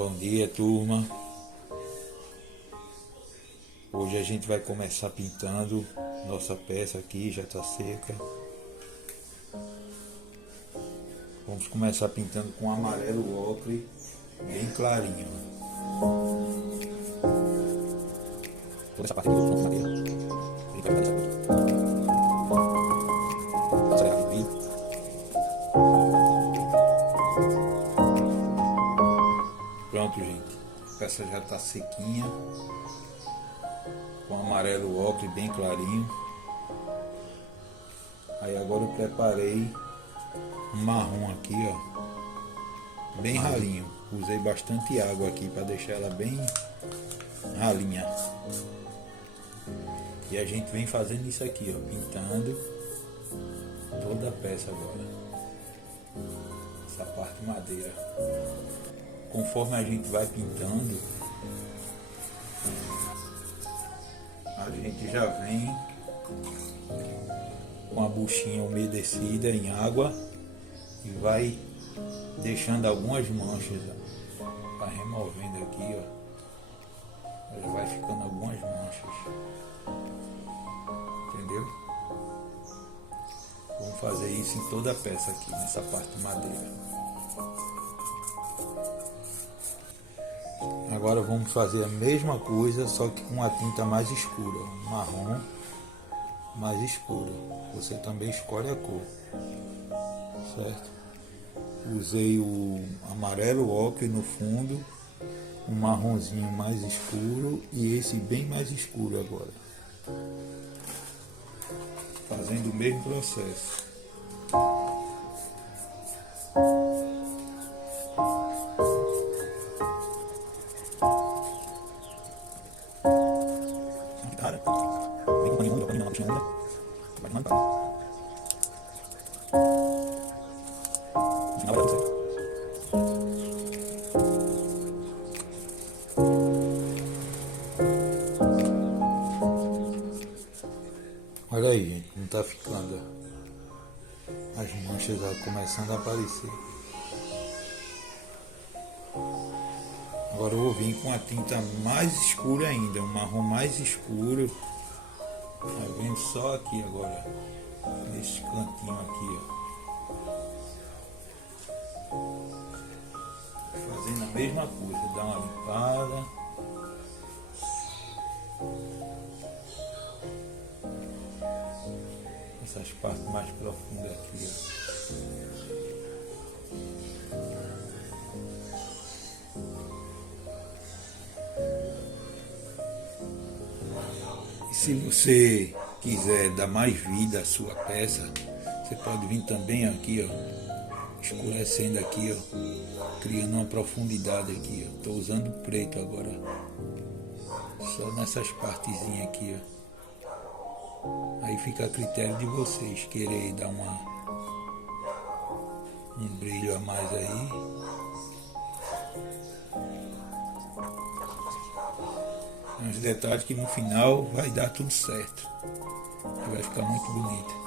Bom dia, turma. Hoje a gente vai começar pintando nossa peça aqui, já está seca. Vamos começar pintando com amarelo ocre bem clarinho. Toda essa parte aqui do tronco de madeira. Ele vai fazer essa coisa. Pronto, gente. A peça já está sequinha. Com amarelo ocre bem clarinho. Aí agora eu preparei um marrom aqui, ó, bem ralinho. Usei bastante água aqui para deixar ela bem ralinha. E a gente vem fazendo isso aqui, ó, pintando toda a peça agora. Essa parte madeira. Conforme a gente vai pintando, a gente já vem com a buchinha umedecida em água e vai deixando algumas manchas, ó. Vai removendo aqui, ó. Já vai ficando algumas manchas. Entendeu? Vamos fazer isso em toda a peça aqui, nessa parte de madeira. Agora vamos fazer a mesma coisa, só que com a tinta mais escura, um marrom mais escuro. Você também escolhe a cor, certo? Usei o amarelo ocre no fundo, um marronzinho mais escuro e esse bem mais escuro agora. Fazendo o mesmo processo. Olha aí, gente, como tá ficando as manchas começando a aparecer. Agora eu vou vir com a tinta mais escura ainda, um marrom mais escuro. Tá vendo só aqui agora, nesse cantinho aqui, ó. Fazendo a mesma coisa, dá uma limpada. Essas partes mais profundas aqui, ó. E se você quiser dar mais vida à sua peça, você pode vir também aqui, ó, escurecendo aqui, ó, criando uma profundidade aqui, ó. Estou usando preto agora, só nessas partezinhas aqui, ó. Aí fica a critério de vocês querer dar um brilho a mais aí. Uns detalhes que no final vai dar tudo certo. Vai ficar muito bonito.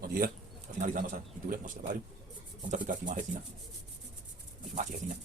Bom dia, para finalizar nossa pintura, nosso trabalho, vamos aplicar aqui uma resina, uma esmalte resina.